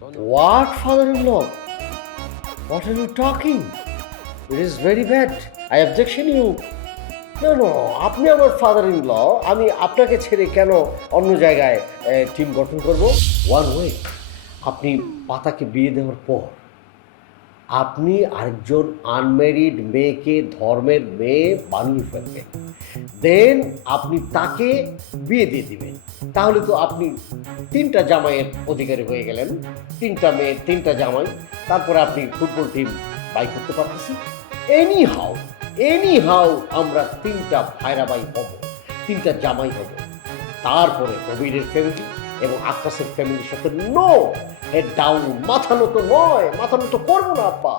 What, father-in-law? What are you talking? It is very bad. I objection you. No, আপনি আমার father in law, আমি আপনাকে ছেড়ে কেন অন্য জায়গায় টিম গঠন করব? ওয়ান ওয়ে, আপনি পাতাকে বিয়ে দেওয়ার পর আপনি আরেকজন আনম্যারিড মেয়েকে ধর্মের মেয়ে বানিয়ে ফেলবেন, দেন আপনি তাকে বিয়ে দিয়ে দিবেন। তাহলে তো আপনি তিনটা জামাইয়ের অধিকারী হয়ে গেলেন, তিনটা মেয়ে তিনটা জামাই, তারপরে আপনি ফুটবল টিম বাই করতে পারতেছেন। এনি হাউ আমরা তিনটা ভাইরা বাই হব, তিনটা জামাই হব। তারপরে রবিরের ফ্যামিলি এবং আকাশের ফ্যামিলির সাথে নো হেড ডাউন, মাথা নত নয়, মাথা নত করবো না আব্বা।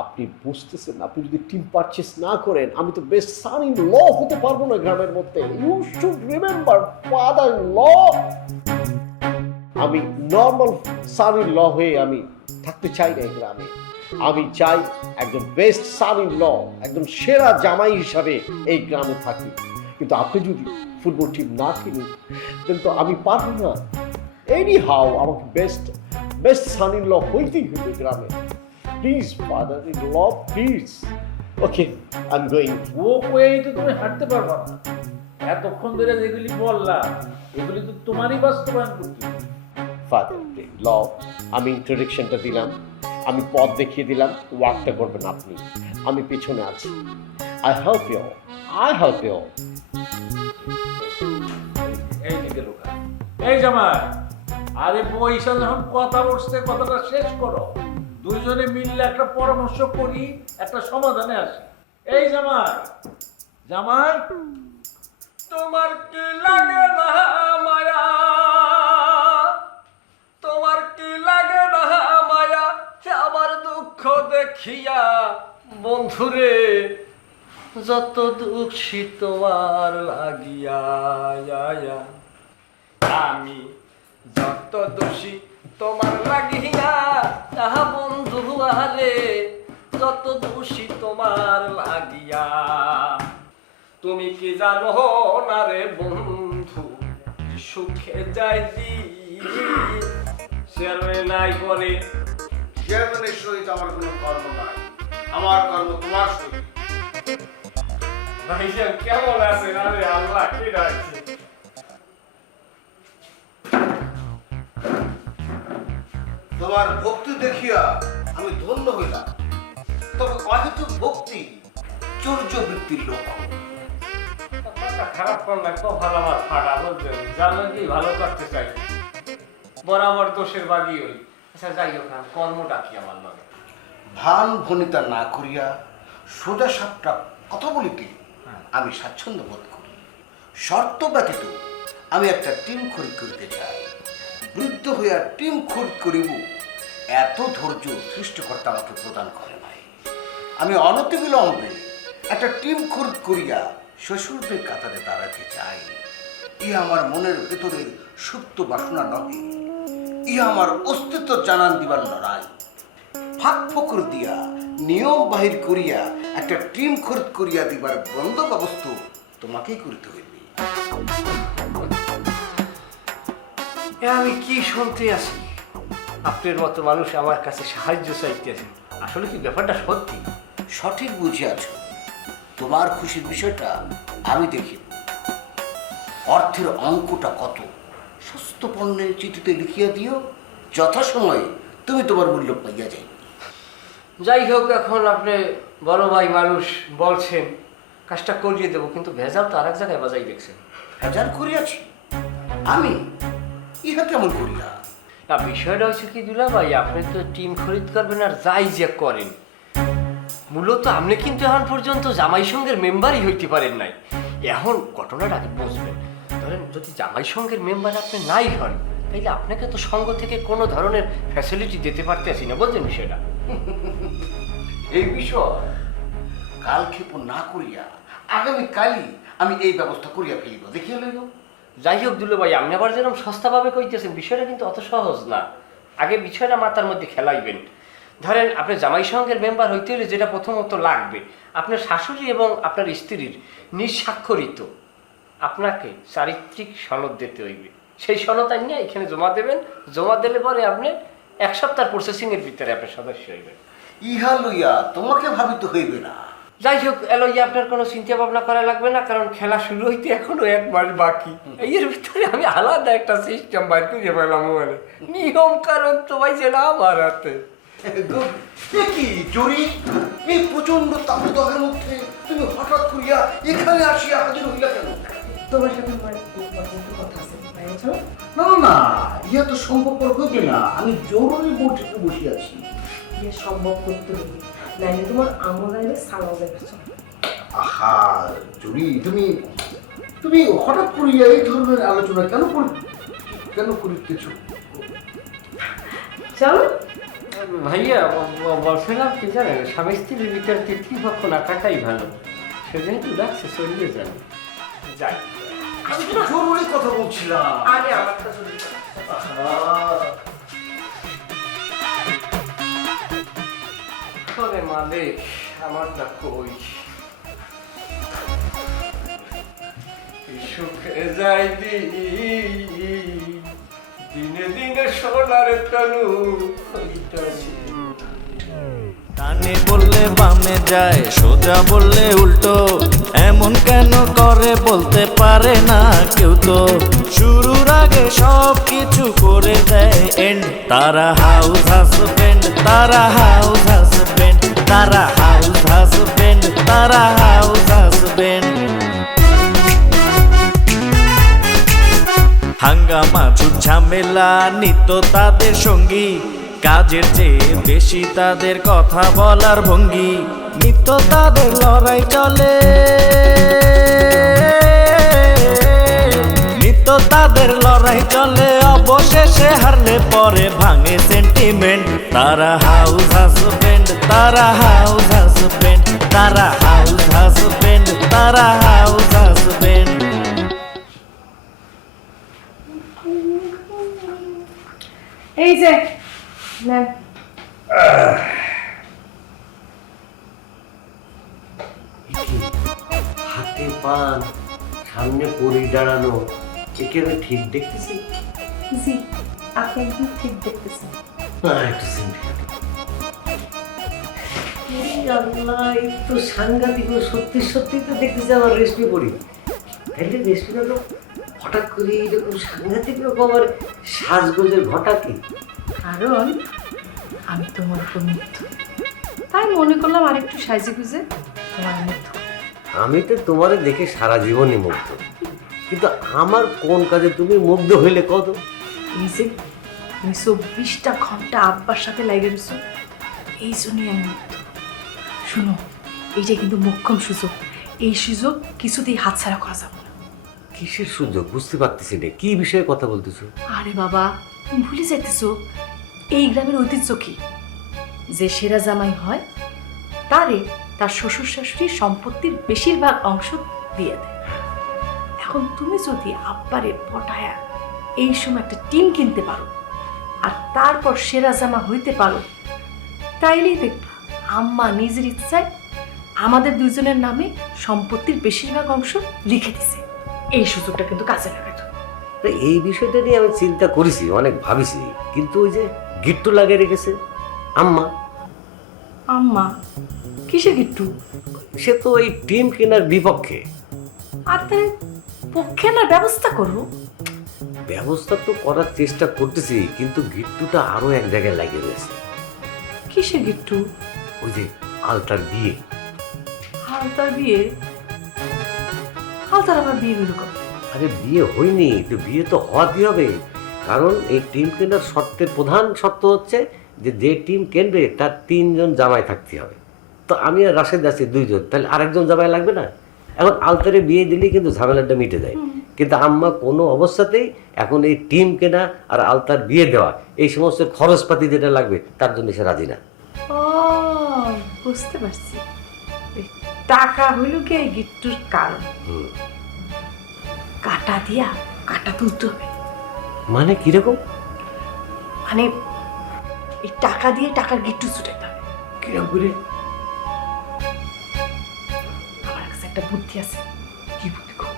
আপনি বুঝতেছেন, আপনি যদি টিম পারচেস না করেন আমি তো বেস্ট সান ইন ল হতে পারবো না গ্রামের মধ্যে। You should remember father in law. আমি নর্মাল সান ইন ল হয়ে আমি থাকতে চাই না এই গ্রামে। আমি চাই একজন বেস্ট সান ইন ল, একজন সেরা জামাই হিসাবে এই গ্রামে থাকি। কিন্তু আপনি যদি ফুটবল টিম না কিনুন দেন তো আমি পারবো না। এনি হাউ আমাকে বেস্ট সান ইন ল হইতেই হইবে গ্রামে। Please father in law, please. Okay, I am going. ও কয়েই তো তুমি হাঁটতে পারবা না। এতক্ষণ ধরে যেগুলি বললাম এগুলি তো তোমারই বাস্তবায়ন করতে হবে। ফাদার ইন ল, আমি ইন্ট্রোডাকশনটা দিলাম, আমি পথ দেখিয়ে দিলাম, ওয়ার্কটা করবেন আপনি, আমি পিছনে আছি। আই হেল্প ইউ, এই দিকে লোকা, এই জামাই, আরে পয়সা যখন কথা বলছে কথাটা শেষ করো। দুইজনে মিললে একটা পরামর্শ করি, একটা সমাধানে আসি। এই জামাই, তোমার কি লাগে না মায়া? তোমার কি লাগে না মায়া আমার দুঃখ দেখিয়া? বন্ধুরে, যত দুঃখী তোমার লাগিয়া, আমি যত দোষী তোমার লাগিয়া। তাহা বন্ধু আহারে, যত দোষী তোমার লাগিয়া। তুমি কি জানো না রে বন্ধু, সুখে যাই দি শেরমে নাই করে। চেয়ারম্যানের সহিত আমার কোনো কর্ম নাই, আমার কর্ম তোমার সহিত। ভাইজান কেমন আছেন? আরে আল্লাহ কি রাখছে। তোমার ভক্তি দেখিয়া আমি ধন্য হইলাম, তবে অহেতুক ভক্তি চৌর্য বৃত্তির লক্ষ্য। কথাটা খারাপ করলাম, তো ভালো আমার ফাটা বলছেন, জানলেন কি ভালো করতে চাই, বরাবর দোষের বাগি হই। আচ্ছা যাই হোক, কর্মটা কি আমার লগে? ভান ভনিতা না করিয়া সোজা সাপটা কথা বলিতে আমি স্বাচ্ছন্দ্য বোধ করি। শর্ত ব্যতীত আমি একটা টিম খরিদ করিতে চাই। বৃদ্ধ হইয়া টিম খরিদ করিব, এত ধৈর্য সৃষ্টিকর্তা আমাকে প্রদান করে নাই। আমি অনতিবিলম্বে একটা টিম খরিদ করিয়া শ্বশুরদের কাতারে দাঁড়াতে চাই। ইহা আমার মনের ভেতরের সুপ্ত বাসনা নহে, ইহা আমার অস্তিত্ব জানান দিবার লড়াই। ফাঁক ফকর দিয়া নিয়ম বাহির করিয়া একটা টিম খরিদ করিয়া দিবার বন্দোবস্ত তোমাকেই করিতে হইবে। আমি কি শুনতে আছি? আপনার মতো মানুষ আমার কাছে সাহায্য চাইতে আছে। আসলে কি ব্যাপারটা সত্যি? সঠিক বুঝিয়াছ। তোমার খুশির বিষয়টা আমি দেখি। অর্থের অঙ্কটা কত সস্ত পণ্যের চিঠিতে লিখিয়া দিও, যথাসময়ে তুমি তোমার মূল্য পাইয়া যাই। যাই হোক, এখন আপনি বড় ভাই মানুষ বলছেন, কাজটা করিয়ে দেবো, কিন্তু ভেজাল তো আর এক জায়গায় বাজাই দেখছেন। হাজার করিয়াছি আমি, ইহা কেমন করিয়া? না, বিষয়টা হচ্ছে কি দুলা ভাই, আপনি তো টিম খরিদ করবেন আর যাই যে করেন, মূলত আপনি কিন্তু এখন পর্যন্ত জামাই সঙ্গের মেম্বারই হইতে পারেন নাই। এখন ঘটনাটা আগে বুঝবেন। ধরেন যদি জামাই সঙ্গের মেম্বার আপনি নাই হন, তাইলে আপনাকে তো সঙ্গ থেকে কোনো ধরনের ফ্যাসিলিটি দিতে পারতেছি না, বলছেন বিষয়টা? এই বিষয় কালক্ষেপণ না করিয়া আগামীকালই আমি এই ব্যবস্থা করিয়া ফেলিব, দেখিয়া লইব। যাই হোক দুলো ভাই, আপনি আবার যেরকম সস্তাভাবে কইতেছেন, বিষয়টা কিন্তু অত সহজ না। আগে বিষয়টা মাথার মধ্যে খেলাইবেন। ধরেন আপনি জামাই সঙ্গের মেম্বার হইতে হলে যেটা প্রথমত লাগবে, আপনার শাশুড়ি এবং আপনার স্ত্রীর নিঃস্বাক্ষরিত আপনাকে চারিত্রিক সনদ দিতে হইবে। সেই সনদ নিয়ে এখানে জমা দেবেন। জমা দিলে পরে আপনি 1 সপ্তাহ প্রসেসিংয়ের ভিতরে আপনি সদস্য হইবেন। ইহা লইয়া তোমাকে ভাবিতে হইবে না। যাই হোক এলইয়া আপনার কোনো চিন্তা ভাবনা করা লাগবে না, কারণ খেলা শুরু হইতে এখনো 1 মাস বাকি। এর ভিতরে আমি আলাদা একটা সিস্টেম বাইর করে পেলাম, মানে নিয়ম কারণ তো ভাই যেটা আমার হাতে। কি চুরি, এই প্রচন্ড তাপদাহের মধ্যে তুমি হঠাৎ করিয়া এখানে আসিয়া হাজির হইলা কেন? তোমার সাথে আমার একটু কথা আছে, বাইরে চলো। না না, ইহা তো সম্ভবপর হইবে না। আমি জরুরি বৈঠকে বসে আছি। ইয়ে সম্ভব করতে হবে, নাইলে তোমার আমল আইলে সালাও যাবে। আহা চুরি, তুমি তুমি হঠাৎ করিয়া এই ধরনের আলোচনা কেন করিতেছ? চলো। ভাইয়া বলছিলাম কি জানেন, স্বামী স্ত্রীর ভিতরে কৃতৃপক্ষ না থাকাই ভালো। সে যেহেতু ডাকছে চলিয়ে যান। যাই, আমি তো জরুরি কথা বলছিলাম। আরে আমার তো জরুরি কথা। আরে মালিক, আমারটা কই? সুখে যাই দিনে দিনে সোনার তনু হইতাছি। ডানে বললে বামে যায়, সোজা বললে উল্টো, এমন কেন করে বলতে পারে না কেউ তো। শুরুর আগে সব কিছু করে দেয় এন্ড। তারা হাউস হাজবেন্ড, তারা হাউস হাজবেন্ড, তারা হাউস হাজবেন্ড, তারা হাউস হাজবেন্ড। হাঙ্গামা ঝুট ঝামেলা নিত্য তাদের সঙ্গী, কাজের চেয়ে বেশি তাদের কথা বলার ভঙ্গি। নিত্য তাদের লড়াই চলে, নিত্য তাদের লড়াই চলে, অবশেষে হারলে পরে ভাঙে সেন্টিমেন্ট। তারা হাউস হাজবেন্ড, তারা হাউস হাজবেন্ড, তারা হাউস হাজবেন্ড, তারা হাউস হাজবেন্ড। এই যে নেন। হাতে পান, সামনে পরি দাঁড়ানো, একে আমি ঠিক দেখতেছি? জি, আপনি একদম ঠিক দেখতেছেন। একটু সিম্পল। আল্লাহ, এই তো সাংঘাতিক। সত্যি সত্যি তো দেখতেছি আমার রেশমি পড়ি। তাইলে রেশমি হলো হঠাৎ করে এইরকম সাংঘাতিক রকমের সাজগোজের ঘটা কি? কারণ আমি তোমার উপর মুগ্ধ, তাই মনে করলাম আরেকটু সাইজে গুজে তোমার মুগ্ধ। আমি তো তোমারে দেখে সারা জীবনই মুগ্ধ, কিন্তু আমার কোন কাজে তুমি মুগ্ধ হইলে কত? এই যে তুমি 24টা ঘন্টা আব্বার সাথে লাগে রয়েছো, এই জন্যই আমি মুগ্ধ। শুনো, এইটা কিন্তু মোক্ষম সুযোগ, এই সুযোগ কিছুতেই হাতছাড়া করা যাবে না। কিসের সুযোগ বুঝতে পারতেছি না, কি বিষয়ে কথা বলতেছো? আরে বাবা, তুমি ভুলে যাইতেছো, এই গ্রামের ঐতিহ্য কি, যে সেরা জামাই হয় তারে তার শ্বশুর শাশুড়ির সম্পত্তির বেশিরভাগ অংশ দিয়ে দেয়। এখন তুমি যদি আব্বারে পটায়া এই সময় একটা টিম কিনতে পারো আর তারপর সেরা জামা হইতে পারো, তাইলেই দেখবা আম্মা নিজের ইচ্ছায় আমাদের দুজনের নামে সম্পত্তির বেশিরভাগ অংশ লিখে দিছে। এই সুযোগটা কিন্তু কাজে লাগাতো। তো এই বিষয়টা নিয়ে আমি চিন্তা করেছি, অনেক ভাবিছি, কিন্তু ওই যে গিট্টু লাগিয়ে রেখেছে আম্মা। আম্মা কিসের গিট্টু? সে তো এই টিম কেনার বিপক্ষে। আর তার পক্ষে না ব্যবস্থা করো। ব্যবস্থা তো করার চেষ্টা করতেছি, কিন্তু গিট্টুটা আরো এক জায়গায় লাগিয়ে রয়েছে। কিসের গিট্টু? ওই যে আলতার বিয়ে। হালতার বিয়ে? হালতার আবার বিয়ে হলো কবে? আরে বিয়ে হয়নি তো, বিয়ে তো হওয়াতেই হবে, কারণ এই টিম কেনার শর্তের প্রধান শর্ত হচ্ছে যে যে টিম কিনবে তার 3 জন জামাই থাকতে হবে। তো আমি আর রাশেদ আছি 2 জন, তাহলে আরেকজন জামাই লাগবে না? এখন আলতারে বিয়ে দিলেই কিন্তু ঝামেলাটা মিটে যায়, কিন্তু আম্মা কোনো অবস্থাতেই এখন এই টিম কেনা আর আলতার বিয়ে দেওয়া এই সমস্ত খরচপাতি যেটা লাগবে তার জন্য সে রাজি না। ও বুঝতে পারছি, এই টাকা হইল কি এই গিট্টুর কারণ। কাটা দিয়া কাটা তুলতে হবে। মানে কিরকম? মানে এই টাকা দিয়ে টাকার গিট্টু ছুটাইতে হবে। কিরকম করে? আমার কাছে একটা বুদ্ধি আছে। কি বুদ্ধি গো?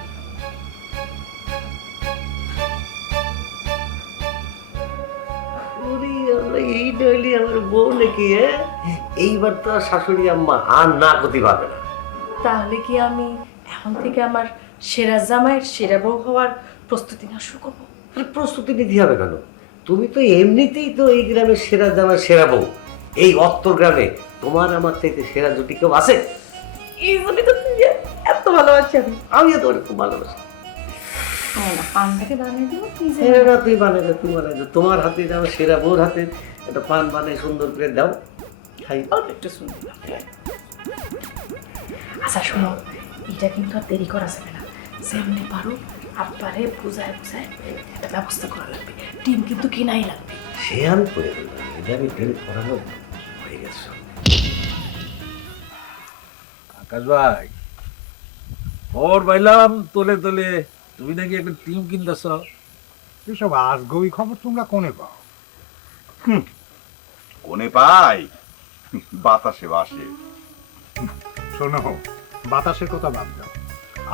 ওরে আল্লাহ, এই নইলে আমার বউ নাকি? এইবার তো আর শাশুড়ি আম্মা আর না করতে পারবে না। তাহলে কি আমি এখন থেকে আমার সেরা জামাইয়ের সেরা বউ হওয়ার প্রস্তুতি না শুরু করবো? তাহলে প্রস্তুতি নিতে হবে কেন? তুমি তো এমনিতেই তো এই গ্রামের সেরা জামাই সেরা বউ। এই অত্তর গ্রামে তোমার আমার চাইতে সেরা জুটি কেউ আছে? এই জন্য তো তুই এত ভালোবাসি আমি। আমিও তো খুব ভালোবাসি। না পানটাকে বানিয়ে দিব তুই যে না তুই বানাইলে তোমার হাতে আমার সেরা বউর হাতে একটা পান বানিয়ে সুন্দর করে দাও, খাই। অল্প একটু শুনতে। আচ্ছা শোনো, এটা কিন্তু আর দেরি করা যাবে না। যেমনি পারো আব্বারে বুঝায় বুঝায় একটা ব্যবস্থা করা লাগবে। টিম কিন্তু কিনাই লাগবে। সে আমি করে ফেললাম, এটা আমি ট্রেন করানো হয়ে গেছে। আকাশ ভাই, ওর বাইলাম তোলে তোলে তুমি নাকি একটা টিম কিনতেছ। এসব আজগবি খবর তোমরা কোনে পাও? কোনে পাই, বাতাসে বাসে। শোনো, বাতাসের কথা বাদ দাও,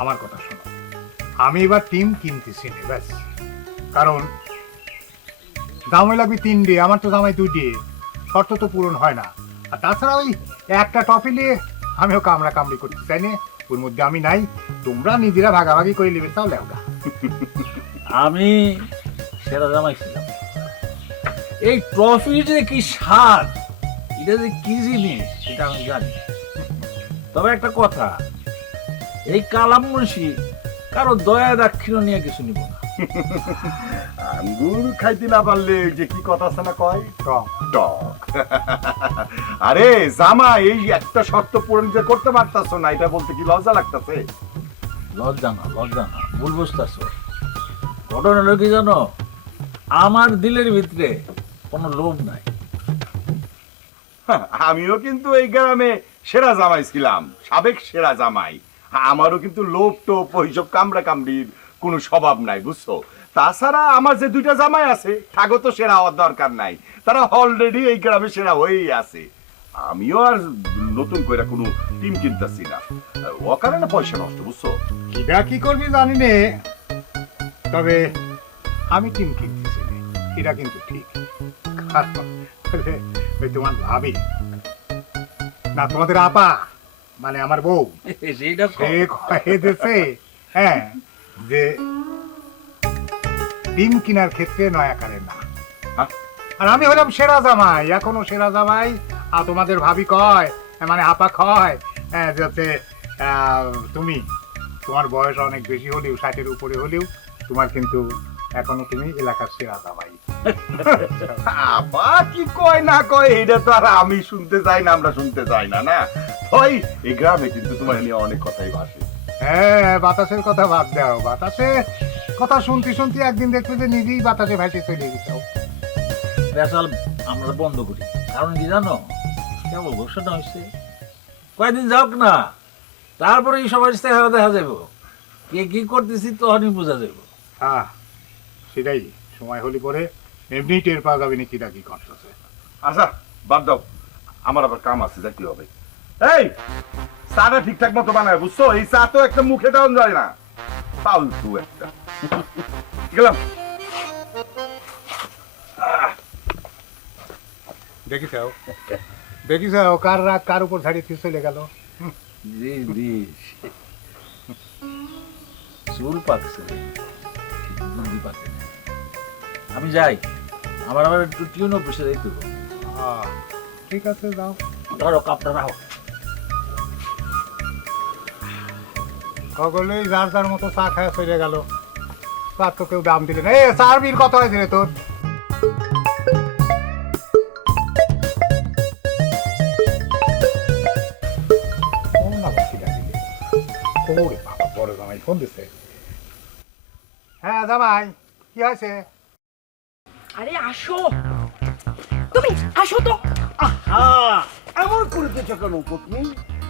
আমার কথা শোনো। আমি এবার টিম কিনতেছি না, ব্যাস। কারণ জামাই লাগবে 3 ডে, আমার তো জামাই 2 ডে, শর্ত তো পূরণ হয় না। আর তাছাড়া ওই একটা টপি নিয়ে আমিও কামড়া কামড়ি করতে চাই না, ওর মধ্যে আমি নাই। তোমরা নিজেরা ভাগাভাগি করে নেবে, তাও লেওগা। আমি সেরা জামাই ছিলাম। এই ট্রফি যে কি স্বাদ, এটা যে কি জিনিস সেটা আমি জানি। তবে একটা কথা, এই কালাম মুন্সি কারো দয়া দাক্ষিণ্য নিয়ে কিছু নিব না। আঙ্গুর খাইতে না পারলে যে কি কথা আছে না কয়, টক টক। আরে জামা, এই একটা শর্ত পূরণ যে করতে পারতাছ না, এটা বলতে কি লজ্জা লাগতাছে? লজ্জা না, ভুল বুঝতেছ। ঘটনাটা কি জানো, আমার দিলের ভিতরে কোনো লোভ নাই। আমিও কিন্তু এই গ্রামে সেরা জামাই ছিলাম, সাবেক সেরা জামাই। আমারও কিন্তু লোভ টোপ ওইসব কামড়া কামড়ির কোনো স্বভাব নাই, বুঝছো? তাছাড়া আমার যে 2টা জামাই আছে, থাকো তো সেরা হওয়ার দরকার নাই, তারা অলরেডি এই গ্রামে সেরা হয়েই আছে। আমিও আর নতুন করে কোনো টিম কিনতেছি না, ও কারণে পয়সা নষ্ট, বুঝছো? এটা কি করবি জানি নে, তবে আমি টিম কিনতেছি না, এটা কিন্তু ঠিক। কারণ ওই তোমার ভাবি না, তোমাদের আপা মানে আমার বউ, সেইটা সে কয়ে দিয়েছে, হ্যাঁ, যে টিম কেনার ক্ষেত্রে নয়াকারে না। হ্যাঁ? আর আমি হলাম সেরা জামাই, এখনো সেরা জামাই। আর তোমাদের ভাবি কয়, মানে আপা কয়, হ্যাঁ, যে হচ্ছে তুমি, তোমার বয়স অনেক বেশি হলেও, 60-এর উপরে হলেও, তোমার কিন্তু এখনো তুমি এলাকার সেরা জামাই। আপা কি কয় না কয় এটা তো আর আমি শুনতে চাই না, আমরা শুনতে চাই না। না ওই এই গ্রামে কিন্তু তোমার নিয়ে অনেক কথাই ভাসে। হ্যাঁ, বাতাসের কথা বাদ দাও, বাতাসে কথা শুনতে শুনতে একদিন দেখবে যে নিজেই বাতাসে ভাসে চলে গেছো। বেসাল আমরা বন্ধ করি, কারণ কি জানো, কেবল ঘোষণা হয়েছে, কয়েকদিন যাওক না, তারপরে এই সবার চেহারা দেখা যাব, কে কি করতেছি তখনই বোঝা যাব। হ্যাঁ, সেটাই, সময় হলে পরে এমনি টের পাওয়া যাবে না কিটা কি করতেছে। আচ্ছা বাদ দাও, আমার আবার কাম আছে, যাইতে হবে। এই চাটা ঠিকঠাক মতো বানায়, বুঝছো? এই চা তো একটা মুখে দেওয়া যায় না, ফালতু একটা। গেলাম। দেখিস কার রাগ কার উপর ঝাড়িয়ে ফিরে চলে গেল। চুল পাকছে, বুদ্ধি পাকে না। আমি যাই, আমার আবার একটু টিউন অফিসে যাইতে হবে। ঠিক আছে, যাও। ধরো কাপটা রাখো। সকলেই যার যার মতো চা খায় চলে গেল, চা তো কেউ দাম দিলে না। এ চার বিল কত হয়েছে রে তোর? বড় জামাই ফোন দিছে। হ্যাঁ জামাই, কি হয়েছে? আরে আসো, তুমি আসো তো। এমন করিতেছ কেন পত্নী?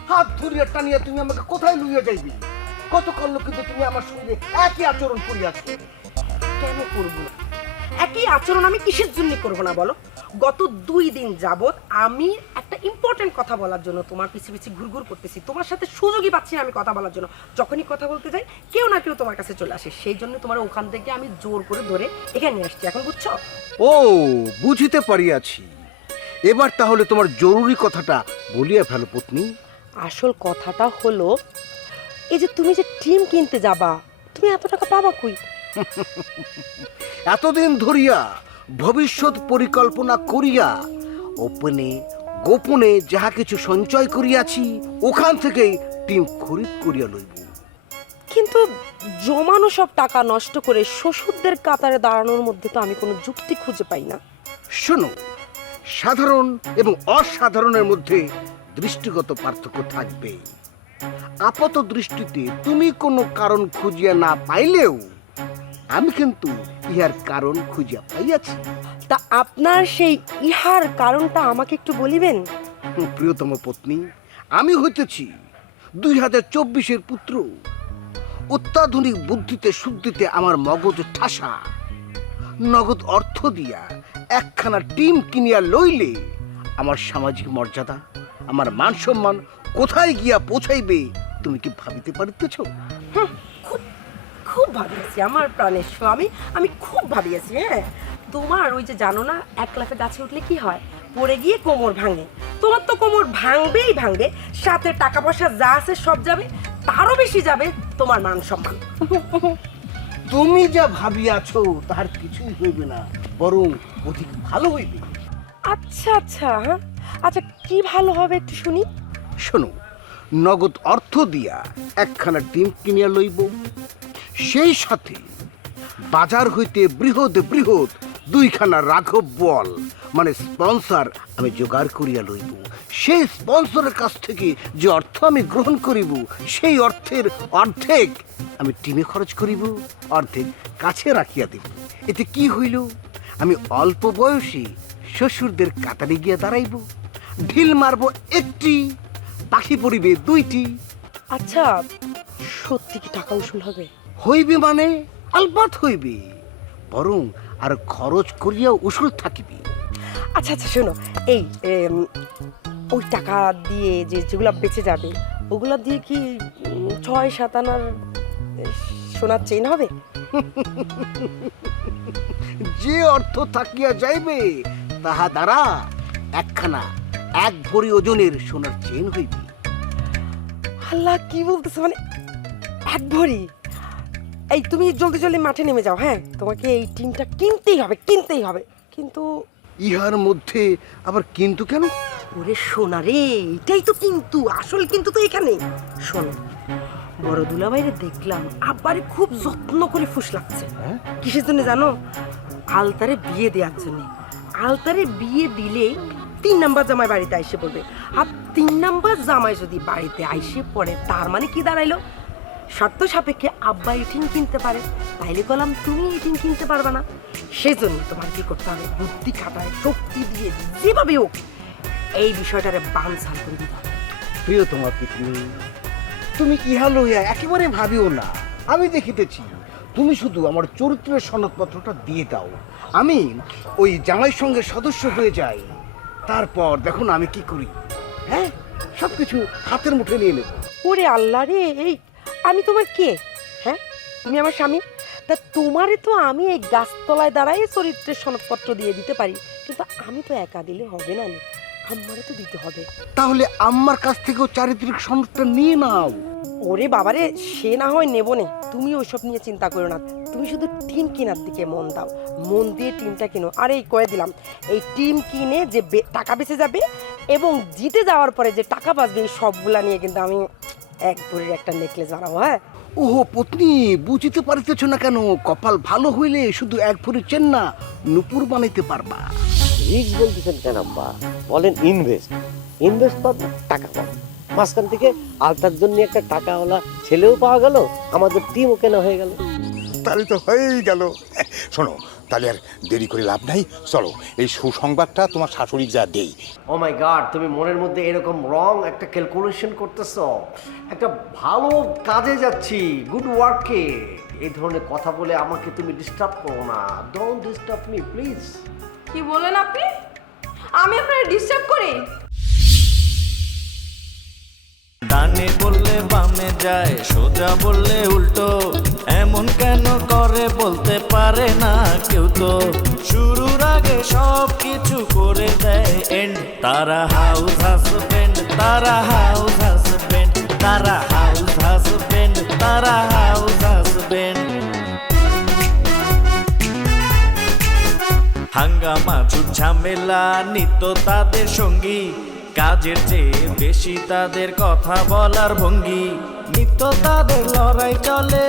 হাত ধরিয়া টানিয়া তুমি আমাকে কোথায় লইয়া যাইবি? কতক্ষণ কিন্তু তুমি আমার সঙ্গে একই আচরণ করিয়াছ। কেন করবো না? একই আচরণ আমি কিসের জন্য করবো না বলো? গত 2 দিন যাবত আমি একটা ইম্পর্টেন্ট কথা বলার জন্য তোমার পিছে পিছে ঘুরঘুর করতেছি, তোমার সাথে সুযোগই পাচ্ছি না আমি কথা বলার জন্য। যখনই কথা বলতে যাই কেউ না কেউ তোমার কাছে চলে আসে, সেই জন্য তোমার ওখান থেকে আমি জোর করে ধরে এখানে নিয়ে আসছি। এখন বুঝছো? ও, বুঝিতে পারিয়াছি। এবার তাহলে তোমার জরুরি কথাটা বলিয়া ফেলো পত্নী। আসল কথাটা হলো, এই যে তুমি যে টিম কিনতে যাবা, তুমি এত টাকা পাবা কই? এতদিন ধরিয়া ভবিষ্যৎ পরিকল্পনা করিয়া ওপেনে গোপনে যাহা কিছু সঞ্চয় করিয়াছি, ওখান থেকেই টিম খরিদ করিয়া লইব। কিন্তু জমানো সব টাকা নষ্ট করে শ্বশুরদের কাতারে দাঁড়ানোর মধ্যে তো আমি কোনো যুক্তি খুঁজে পাই না। শোনো, সাধারণ এবং অসাধারণের মধ্যে দৃষ্টিগত পার্থক্য থাকবে। আপাত দৃষ্টিতে তুমি কোনো কারণ খুঁজিয়া না পাইলেও আমি কিন্তু ইহার কারণ খুঁজিয়া পাইয়াছি। তা আপনার সেই ইহার কারণটা আমাকে একটু বলিবেন? প্রিয়তম পত্নী, আমি হইতেছি 2024-এর পুত্র। অত্যাধুনিক বুদ্ধিতে শুদ্ধিতে আমার মগজ ঠাসা। নগদ অর্থ দিয়া একখানা টিম কিনিয়া লইলে আমার সামাজিক মর্যাদা, আমার মান সম্মান কোথায় গিয়া পৌঁছাইবে তুমি কি ভাবিতে পারিতেছ? খুব খুব ভাবিয়েছি আমার প্রাণের স্বামী, আমি খুব ভাবিয়েছি। হ্যাঁ, তোমার ওই যে জানো না, এক লাফে গাছে উঠলে কি হয়, পড়ে গিয়ে কোমর ভাঙে। তোমার তো কোমর ভাঙবেই ভাঙবে, সাথে টাকা পয়সা যা আছে সব যাবে, তারও বেশি যাবে তোমার মান সম্মান। তুমি যা ভাবিয়াছ তাহার কিছুই হইবে না, বরং অধিক ভালো হইবে। আচ্ছা আচ্ছা, হ্যাঁ আচ্ছা, কি ভালো হবে একটু শুনি। শোনো, নগদ অর্থ দিয়া একখানা টিম কিনিয়া লইব, সেই সাথে বাজার হইতে বৃহৎ বৃহৎ দুইখানা রাঘব বল মানে স্পন্সর আমি জোগাড় করিয়া লইব। সেই স্পন্সরের কাছ থেকে যে অর্থ আমি গ্রহণ করিব, সেই অর্থের অর্ধেক আমি টিমে খরচ করিব, অর্ধেক কাছে রাখিয়া দেব। এতে কি হইল, আমি অল্প বয়সে শ্বশুরদের কাতারে গিয়া দাঁড়াইব, ঢিল মারব একটি, পাখি পড়িবে দুইটি। আচ্ছা, সত্যি কি টাকা উসুল হবে? হইবে মানে আলবাত হইবে, বরং আর খরচ করিয়া উসুল থাকিবে। আচ্ছা আচ্ছা, শোনো, এই ওই টাকা দিয়ে যেগুলো বেঁচে যাবে, ওগুলো দিয়ে কি 6-7 আনার সোনার চেইন হবে? যে অর্থ থাকিয়া যাইবে তাহা দ্বারা একখানা 1 ভরি ওজনের সোনার চেইন হইবে। আল্লাহ, কি বলতেছে, মানে 1 ভরি? এই তুমি জলদি জলদি মাঠে নেমে যাও। হ্যাঁ, তোমাকে এই টিমটা কিনতেই হবে, কিনতেই হবে। কিন্তু ইহার মধ্যে আবার কিন্তু কেন? ওরে সোনা রে, এটাই তো কিন্তু, আসল কিন্তু তো এখানে। শোনো, বড় দুলাভাইরে দেখলাম আব্বারে খুব যত্ন করে ফুস লাগছে। কিসের জন্য জানো? আলতারে বিয়ে দেওয়ার জন্য। আলতারে বিয়ে দিলে 3 নাম্বার জামাই বাড়িতে আইসে পড়বে, আর 3 নাম্বার জামাই যদি বাড়িতে আইসে পড়ে, তার মানে কি দাঁড়াইলো, শর্ত সাপেক্ষে আব্বা এই টিম কিনতে পারে, তাইলে কলাম তুমি এই টিম কিনতে পারবে না। সেই জন্য তোমার কি করতে হবে, বুদ্ধি খাটায় শক্তি দিয়ে যেভাবে হোক এই বিষয়টারে বানচাল করে দিতে হবে। প্রিয়তমা পত্নী, তুমি ইহা লইয়া একেবারে ভাবিও না। আমি দেখিতেছি, তুমি শুধু আমার চরিত্রের সনদপত্রটা দিয়ে দাও, আমি ওই জামাইয়ের সঙ্গে সদস্য হয়ে যাই। তারপর দেখো না আমি কি করি। হ্যাঁ, সবকিছু হাতের মুঠে নিয়ে নেব। ওরে আল্লাহ রে, এই আমি তোমার কে? হ্যাঁ, তুমি আমার স্বামী। তা তোমারে তো আমি এই গাছতলায় দাঁড়াই চরিত্রের সনদপত্র দিয়ে দিতে পারি, কিন্তু আমি তো একা দিলে হবে না, আমারে তো দিতে হবে। তাহলে আম্মার কাছ থেকেও চারিত্রিক সনদটা নিয়ে নাও। ওরে বাবারে, সে না হয় নেব নে, তুমি ওইসব নিয়ে চিন্তা করো না। তুমি শুধু টিম কেনার দিকে মন দাও, মন দিয়ে টিমটা কিনো। আর এই কয়ে দিলাম, এই টিম কিনে যে টাকা বেঁচে যাবে এবং জিতে যাওয়ার পরে যে টাকা বাঁচবে, এই সবগুলা নিয়ে কিন্তু আমি 1 ভরির একটা নেকলেস বানাবো। হ্যাঁ, ওহো পত্নী, বুঝিতে পারিতেছ না কেন? কপাল ভালো হইলে শুধু 1 ভরি চেন না, নুপুর বানাইতে পারবা। রিস্ক বলতেছেন কেন আব্বা? বলেন ইনভেস্ট পাবো, টাকা পাবো। মাঝখান থেকে আলতার জন্য একটা টাকাওয়ালা ছেলেও পাওয়া গেল, আমাদের টিমও কেনা হয়ে গেল। তাহলে তো হয়েই গেল। শোনো, তাহলে আর দেরি করে লাভ নাই, চলো এই সুসংবাদটা তোমার শাশুড়ি যা দেই। ও মাই গড, তুমি মনের মধ্যে এরকম রং একটা ক্যালকুলেশন করতেছো। একটা ভালো কাজে যাচ্ছি, গুড ওয়ার্কে। এই ধরনের কথা বলে আমাকে তুমি ডিস্টার্ব করো না। Don't disturb me please. কি বলেন আপনি? আমি আপনাকে ডিস্টার্ব করি? ডানে বললে বামে যায়, সোজা বললে উল্টো, এমন কেন করে বলতে পারে না কেউ তো। শুরুর কিছু করে দেয় এন্ড। তারা হাউস হাজবেন্ড, তারা হাউস হাজবেন্ড, তারা হাউস হাজবেন্ড, তারা হাউস হাজবেন্ড। হাঙ্গামা ঝুট ঝামেলা নিত্য তাদের সঙ্গী, কাজের চেয়ে বেশি তাদের কথা বলার ভঙ্গি, নিত্য তাদের লড়াই চলে।